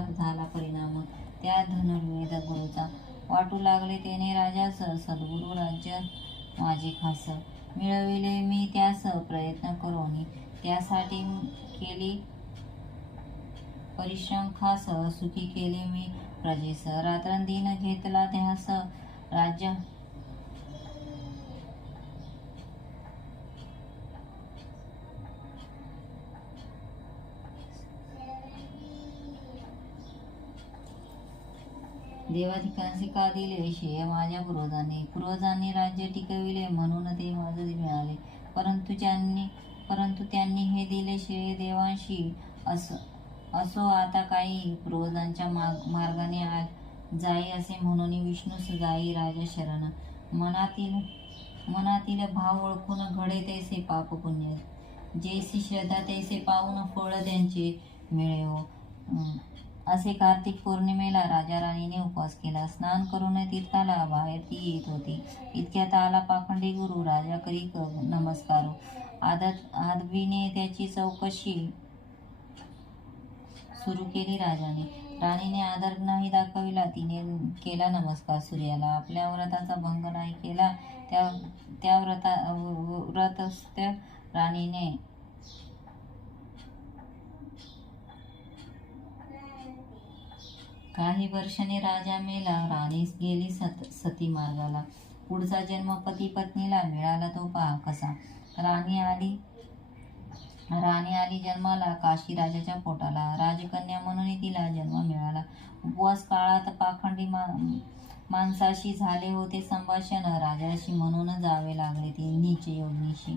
झाला परिणाम त्या धनुर्वेद गुरुचा वाटू लागले तेने राजास सद्गुरु राज्य माझे खास मिळविले मी त्यास प्रयत्न करून त्यासाठी केली परिश्रम खास सुखी केले मी प्रजेस रात्रंदिन घेतला ध्यास राज्य देवाधिकांचे का दिले श्रेय माझ्या पूर्वजांनी राज्य टिकविले म्हणून ते माझे मिळाले परंतु त्यांनी हे दिले श्रेय देवांशी असो आता काही पूर्वजांच्या मार्गाने जाई असे म्हणून विष्णूस जाई राजा शरण मनातील भाव ओळखून घडे तैसे पाप पुण्य जैसी श्रद्धा तैसे पाहून फळ त्यांचे मिळे हो असे कार्तिक पौर्णिमेला राजा राणीने उपवास केला स्नान करून तीर्थाला बाहेर ती येत होती इतक्यात आला पाखंडी गुरु राजा करी नमस्कार आदबीने त्याची चौकशी सुरू केली राजाने राणीने आदर नाही दाखविला तिने केला नमस्कार सूर्याला आपल्या व्रताचा भंग नाही केला त्या व्रतस्थ राणीने काही वर्षांनी राजा मेला राणीस गेली सती मार्गाला पुढचा जन्म पती पत्नीला मिळाला तो पहा कसा राणी आली जन्माला काशी राजाच्या पोटाला राजकन्या म्हणून तिला जन्म मिळाला उपवास काळात पाखंडी माणसाशी झाले होते संभाषण राजाशी म्हणून जावे लागले ते नीच योजनीशी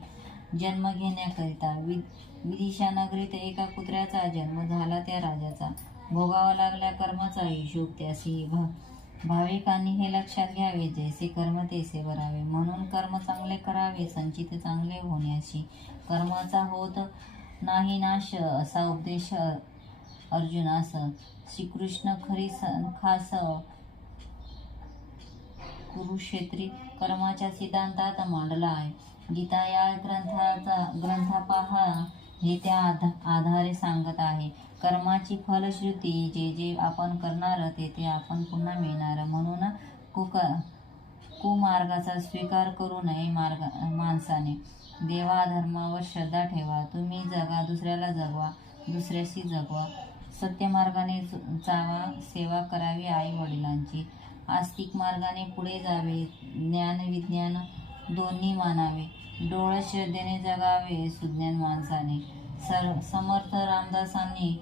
जन्म घेण्याकरिता विदिशा नगरीत एका कुत्र्याचा जन्म झाला त्या राजाचा भोगावा लागल्या कर्माचा हिशोब त्यासी भाविकांनी हे लक्षात घ्यावे जैसे कर्म तैसे भरावे म्हणून कर्म चांगले करावे संचित चांगले होण्याशी कर्माचा होत नाही नाश असा उपदेश अर्जुनास श्रीकृष्ण खरी खास कुरुक्षेत्री कर्माच्या सिद्धांतात मांडला आहे गीता या ग्रंथा पहा हे त्या आधारे सांगत आहे कर्माची फलश्रुती जे आपण करणार ते आपण पुन्हा मिळणार म्हणून कुमार्गाचा स्वीकार करू नये माणसाने देवा धर्मावर श्रद्धा ठेवा तुम्ही जगा दुसऱ्याला जगवा दुसऱ्याशी जगवा सत्य मार्गाने जावा सेवा करावी आई वडिलांची आस्तिक मार्गाने पुढे जावे ज्ञान विज्ञान दोन्ही मानावे डोळ श्रद्धेने जगावे सुज्ञान माणसाने समर्थ रामदासांनी